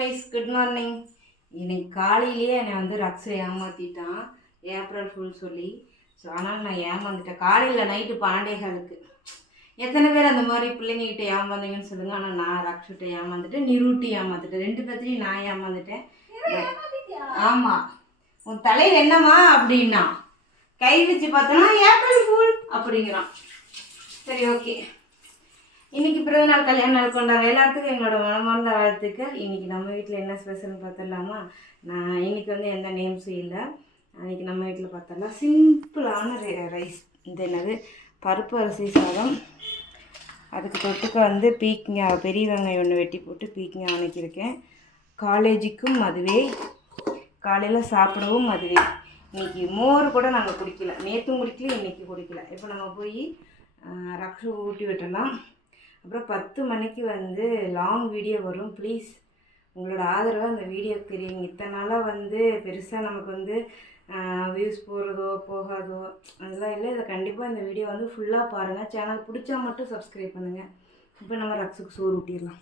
Families, good morning. இன்னைக்கு காலையிலேயே என்னை வந்து ரக்ஸை ஏமாற்றிட்டான், ஏப்ரல் ஃபுல் சொல்லி. ஸோ ஆனால் நான் ஏமாந்துட்டேன். காலையில் நைட்டு 12:15. எத்தனை பேர் அந்த மாதிரி பிள்ளைங்ககிட்ட ஏமாந்தீங்கன்னு சொல்லுங்கள். ஆனால் நான் ரக்ஷுகிட்ட ஏமாந்துட்டேன், நிருட்டி ஏமாந்துட்டேன், 2 பேர்த்தையும் நான் ஏமாந்துட்டேன். ஆமாம், உன் தலையில் என்னம்மா அப்படின்னா கை வச்சு பார்த்தோன்னா ஏப்ரல் ஃபுல் அப்படிங்கிறான். சரி, ஓகே. இன்றைக்கி பிறந்தநாள் கல்யாண நாள் கொண்டாடுற எல்லாத்துக்கும் எங்களோட மனமார்ந்த வாழ்த்துக்கள். இன்றைக்கி நம்ம வீட்டில் என்ன ஸ்பெஷல்னு பார்த்துடலாமா? நான் இன்றைக்கி வந்து எந்த நேம்ஸும் இல்லை. இன்றைக்கி நம்ம வீட்டில் பார்த்தரலாம் சிம்பிளான ரைஸ். இது என்னது, பருப்பு அரிசி சாதம். அதுக்கு தொட்டுக்க வந்து பீக்கங்காய், பெரிய வெங்காயம் ஒன்று வெட்டி போட்டு பீக்கங்காய் வணக்கியிருக்கேன். காலேஜுக்கும் அதுவே, காலையில் சாப்பிடவும் அதுவே. இன்றைக்கி மோர் கூட நாங்கள் குடிக்கல, நேற்றும் குடிக்கல, இன்றைக்கி குடிக்கல. இப்போ நம்ம போய் ரக்ஷு ஊட்டி விட்டலாம். அப்புறம் 10 மணிக்கு வந்து லாங் வீடியோ வரும். ப்ளீஸ் உங்களோட ஆதரவை அந்த வீடியோக்கு தெரியுங்க. இத்தனை நாளாக வந்து பெருசாக நமக்கு வந்து வியூஸ் போகிறதோ போகாதோ அதெல்லாம் இல்லை. இதை கண்டிப்பாக இந்த வீடியோ வந்து ஃபுல்லாக பாருங்கள். சேனல் பிடிச்சா மட்டும் சப்ஸ்கிரைப் பண்ணுங்கள். இப்போ நம்ம ரக்ஸுக்கு சோறு ஊட்டிடலாம்.